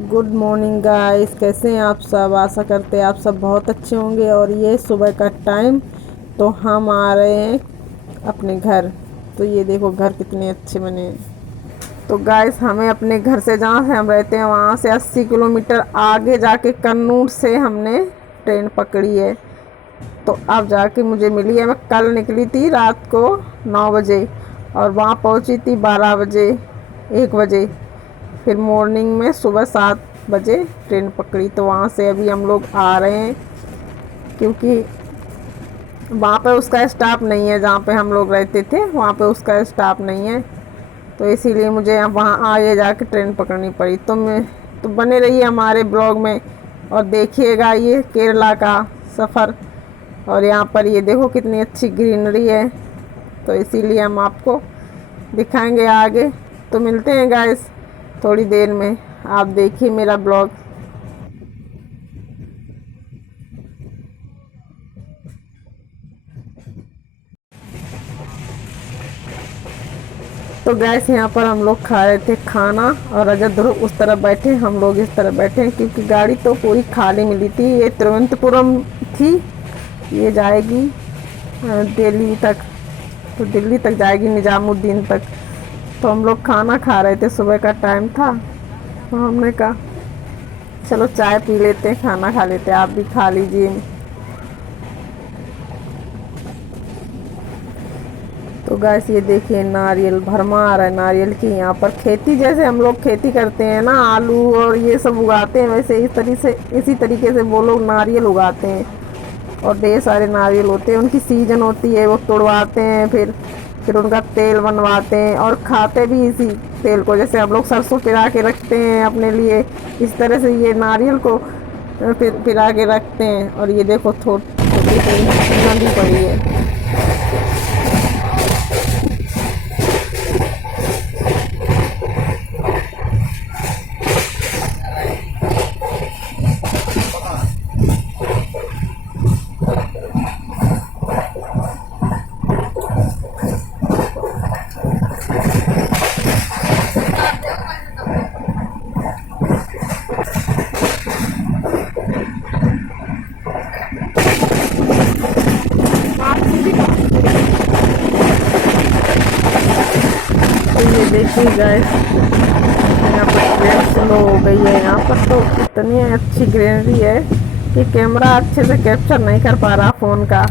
Good morning guys, कैसे हैं आप सब। आशा करते हैं आप सब बहुत अच्छे होंगे। और ये सुबह का टाइम, तो हम आ रहे हैं अपने घर। तो ये देखो घर कितने अच्छे बने हैं। तो गाइस हमें अपने घर से, जहाँ से हम रहते हैं वहाँ से 80 किलोमीटर आगे जाके कन्नूर से हमने ट्रेन पकड़ी है। तो अब जाके मुझे मिली है। मैं कल निकली थी रात को 9 बजे और वहाँ पहुँची थी 12 बजे, 1 बजे। फिर मॉर्निंग में सुबह 7 बजे ट्रेन पकड़ी। तो वहाँ से अभी हम लोग आ रहे हैं, क्योंकि वहाँ पे उसका स्टाफ नहीं है। जहाँ पे हम लोग रहते थे वहाँ पे उसका स्टाफ नहीं है, तो इसीलिए मुझे वहाँ आगे जाके ट्रेन पकड़नी पड़ी। तो बने रहिए हमारे ब्लॉग में और देखिएगा ये केरला का सफ़र। और यहाँ पर ये देखो कितनी अच्छी ग्रीनरी है, तो इसीलिए हम आपको दिखाएंगे आगे। तो मिलते हैं गाइस थोड़ी देर में। आप देखिए मेरा ब्लॉग। तो गैस यहाँ पर हम लोग खा रहे थे खाना, और अजय ध्रुव उस तरफ बैठे, हम लोग इस तरफ बैठे हैं, क्योंकि गाड़ी तो पूरी खाली मिली थी। ये तिरुवनंतपुरम थी, ये जाएगी दिल्ली तक। तो दिल्ली तक जाएगी, निजामुद्दीन तक। तो हम लोग खाना खा रहे थे, सुबह का टाइम था, तो हमने कहा चलो चाय पी लेते हैं, खाना खा लेते हैं, आप भी खा लीजिए। तो गैस ये देखिए नारियल भरमार है नारियल की। यहाँ पर खेती, जैसे हम लोग खेती करते हैं ना, आलू और ये सब उगाते हैं, वैसे इसी तरीके से वो लोग नारियल उगाते हैं। और ढेर सारे नारियल होते हैं, उनकी सीजन होती है, वो तोड़वाते हैं, फिर उनका तेल बनवाते हैं और खाते भी इसी तेल को। जैसे हम लोग सरसों पिरा के रखते हैं अपने लिए, इस तरह से ये नारियल को पिरा के रखते हैं। और ये देखो छोटी सी नदी पड़ी है। तो ये देखिए गाइस, यहाँ पर ट्रेन स्लो हो गई है। यहाँ पर तो इतनी अच्छी ग्रीनरी है कि कैमरा अच्छे से कैप्चर नहीं कर पा रहा फ़ोन का।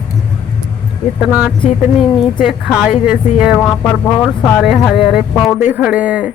इतना अच्छी, इतनी नीचे खाई जैसी है, वहाँ पर बहुत सारे हरे हरे पौधे खड़े हैं।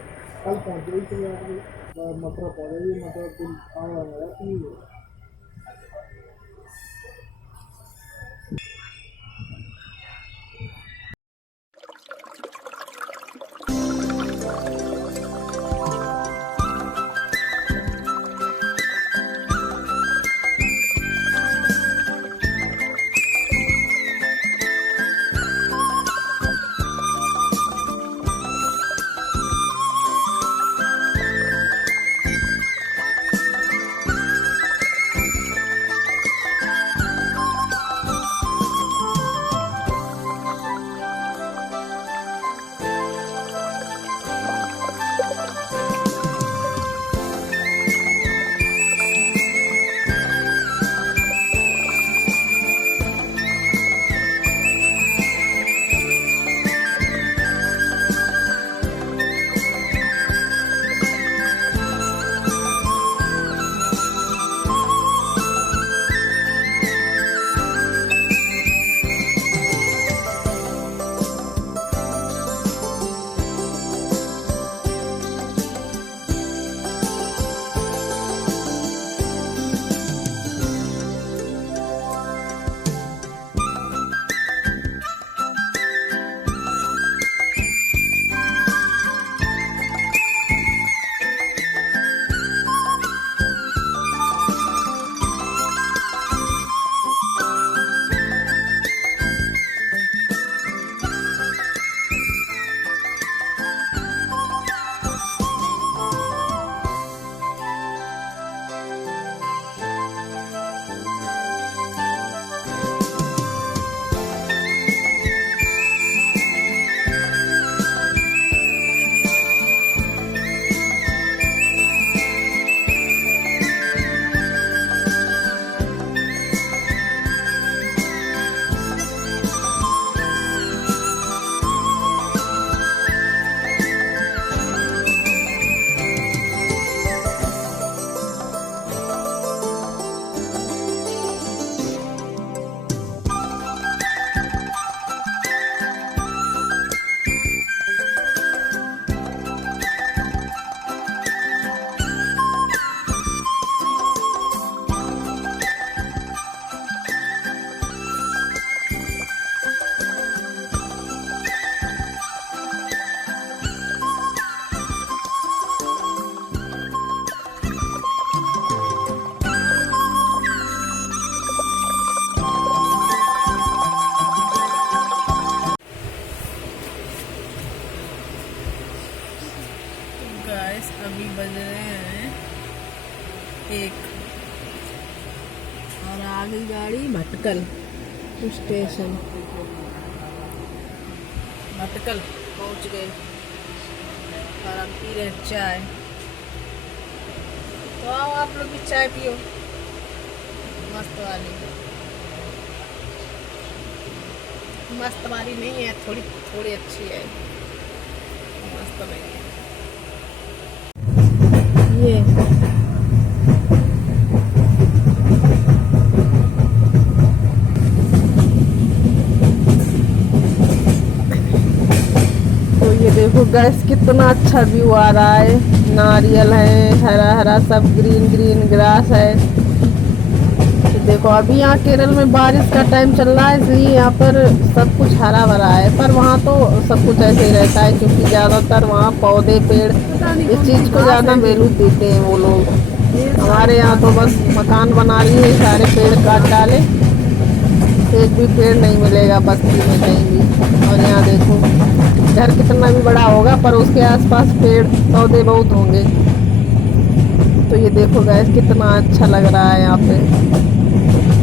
अभी बज रहे हैं 1 और आ गई गाड़ी भटकल स्टेशन। भटकल पहुंच गए और हम पी रहे चाय। तो आओ आप लोग भी चाय पियो मस्त वाली। मस्त वाली नहीं है, थोड़ी थोड़ी अच्छी है, मस्त नहीं है ये। तो ये देखो गैस कितना अच्छा व्यू आ रहा है। नारियल है, हरा हरा सब ग्रीन ग्रीन ग्रास है। देखो अभी यहाँ केरल में बारिश का टाइम चल रहा है, इसलिए यहाँ पर सब कुछ हरा भरा है। पर वहाँ तो सब कुछ ऐसे ही रहता है, क्योंकि ज़्यादातर वहाँ पौधे पेड़ इस चीज़ को ज़्यादा वैल्यू देते हैं वो लोग। हमारे यहाँ तो बस मकान बना लिए, सारे पेड़ काट डाले, एक भी पेड़ नहीं मिलेगा बस्ती में कहीं भी। और यहाँ देखो घर कितना भी बड़ा होगा पर उसके आसपास पेड़ पौधे बहुत होंगे। तो ये देखो गैस कितना अच्छा लग रहा है यहाँ पे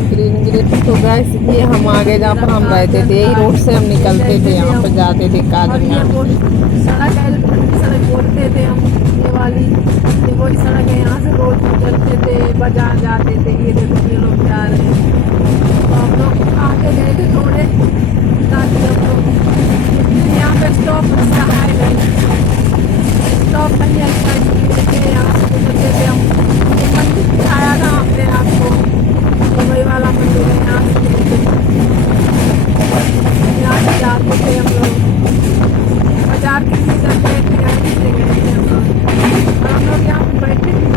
ग्रीन ग्रीन। तो गैस ये हम आगे जहाँ पर हम रहते थे, यही रोड से हम निकलते थे, यहाँ पर जाते थे काजल। सड़क बोलते थे हम, ये वाली ये वही सड़क है, यहाँ से रोज चलते थे, बाजार जाते थे। ये देखो ये लोग जा रहे हैं, तो हम लोग आगे गए थे थोड़े ताकि हम लोग यहाँ पे स्टॉप है नहीं, स्टॉप नहीं है, यहाँ से गुजरते थे हम। मंदिर दिखाया था हमने आपको, वही वाला मंदिर है, यहाँ से जाते थे हम लोग। बाजार के लिए जाते थे, यहाँ से गए थे हम लोग, और हम लोग यहाँ पे बैठे थे।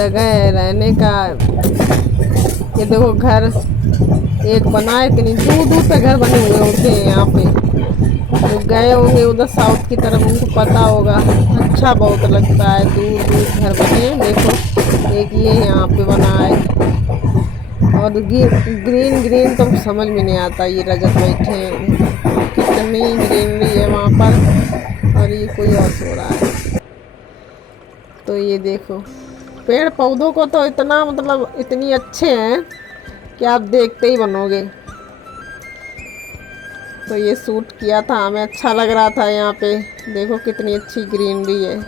जगह है रहने का। ये देखो घर एक बना है, इतनी दूर दूर पे घर बने हुए होते हैं यहाँ पे। जो गए होंगे उधर साउथ की तरफ उनको पता होगा। अच्छा बहुत लगता है, दूर दूर घर बने हैं। देखो एक ये यहाँ पे बना है, और ग्रीन ग्रीन तो समझ में नहीं आता। ये रजत बैठे हैं, कितनी ग्रीनरी है वहाँ पर, और ये कोई और सो रहा है। तो ये देखो पेड़ पौधों को तो इतना मतलब इतनी अच्छे हैं कि आप देखते ही बनोगे। तो ये शूट किया था, हमें अच्छा लग रहा था यहाँ पे। देखो कितनी अच्छी ग्रीनरी है।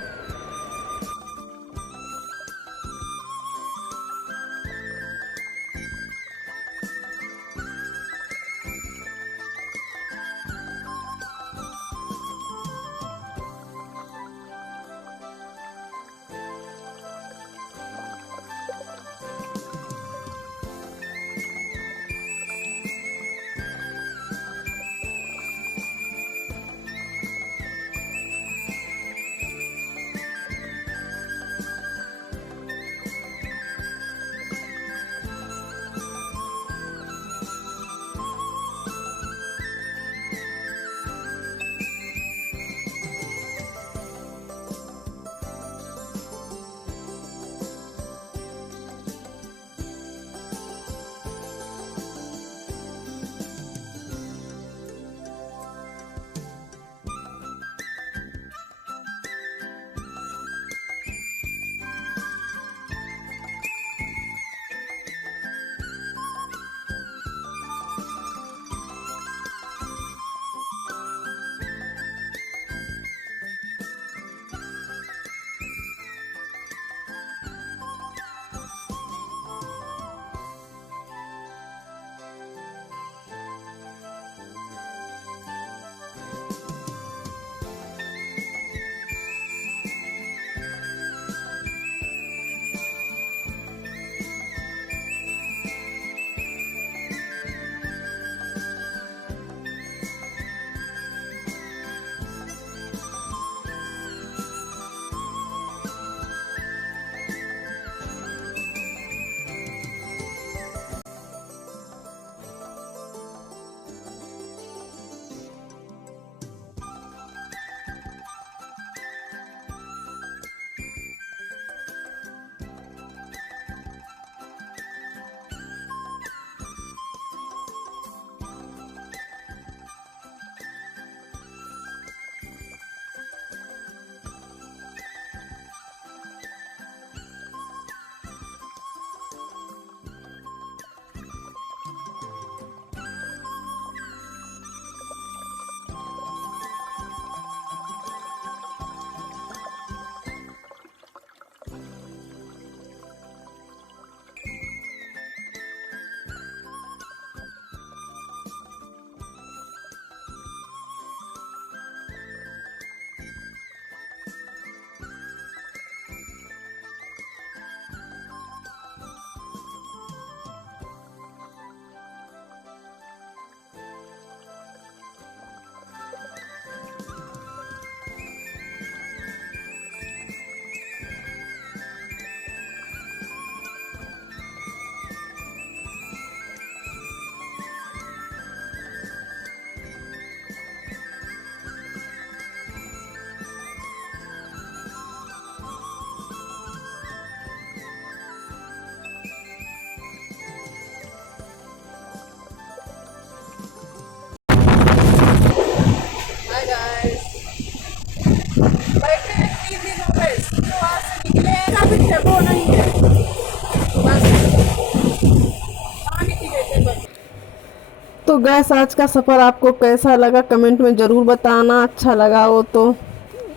तो गैस आज का सफ़र आपको कैसा लगा कमेंट में ज़रूर बताना। अच्छा लगा हो तो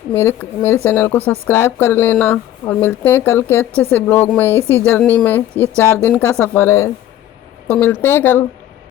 मेरे चैनल को सब्सक्राइब कर लेना, और मिलते हैं कल के अच्छे से ब्लॉग में। इसी जर्नी में ये 4 दिन का सफ़र है, तो मिलते हैं कल।